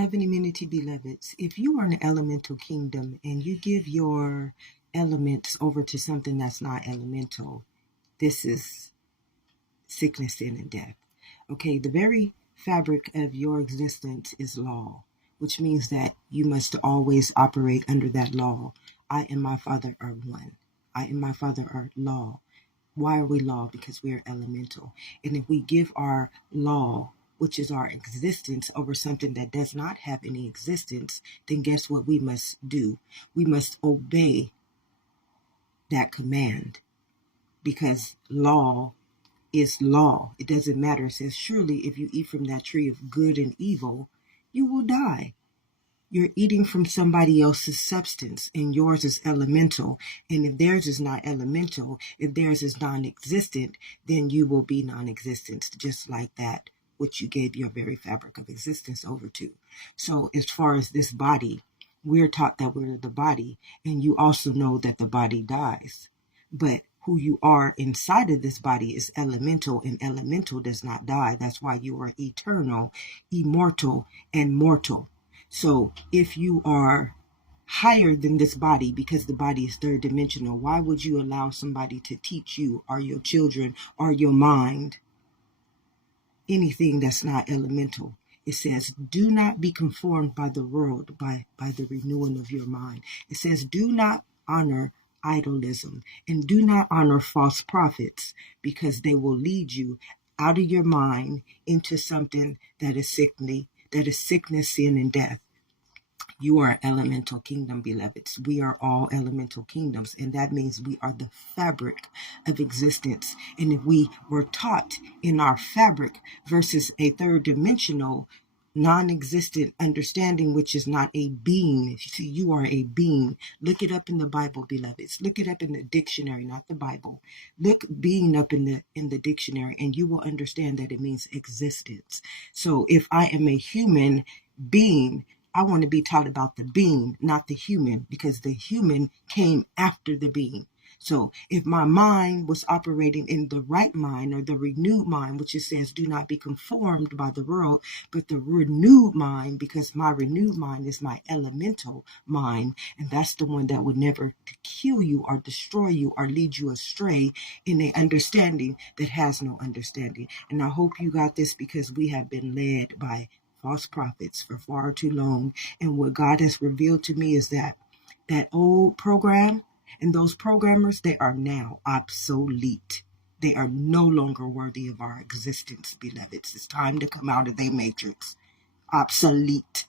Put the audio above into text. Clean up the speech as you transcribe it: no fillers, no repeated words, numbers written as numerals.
Evanimity, beloveds, if you are an elemental kingdom and you give your elements over to something that's not elemental, this is sickness, sin, and death. Okay, the very fabric of your existence is law, which means that you must always operate under that law. I and my Father are one. I and my Father are law. Why are we law? Because we are elemental. And if we give our law, which is our existence, over something that does not have any existence, then guess what we must do? We must obey that command, because law is law. It doesn't matter. It says, surely if you eat from that tree of good and evil, you will die. You're eating from somebody else's substance, and yours is elemental. And if theirs is not elemental, if theirs is non-existent, then you will be non-existent, just like that which you gave your very fabric of existence over to. So as far as this body, we're taught that we're the body, and you also know that the body dies. But who you are inside of this body is elemental, and elemental does not die. That's why you are eternal, immortal, and mortal. So if you are higher than this body, because the body is third dimensional, why would you allow somebody to teach you or your children or your mind anything that's not elemental? It says, do not be conformed by the world, by the renewing of your mind. It says, do not honor idolism, and do not honor false prophets, because they will lead you out of your mind into something that is sickly, that is sickness, sin, and death. You are elemental kingdom, beloveds. We are all elemental kingdoms, and that means we are the fabric of existence. And if we were taught in our fabric versus a third dimensional, non-existent understanding, which is not a being. See, you are a being. Look it up in the Bible, beloveds. Look it up in the dictionary, not the Bible. Look being up in the dictionary, and you will understand that it means existence. So if I am a human being, I want to be taught about the being, not the human, because the human came after the being. So if my mind was operating in the right mind, or the renewed mind, which it says, do not be conformed by the world, but the renewed mind, because my renewed mind is my elemental mind, and that's the one that would never kill you or destroy you or lead you astray in an understanding that has no understanding. And I hope you got this, because we have been led by false prophets for far too long. And what God has revealed to me is that old program and those programmers, they are now obsolete. They are no longer worthy of our existence, beloveds. It's time to come out of their matrix. Obsolete.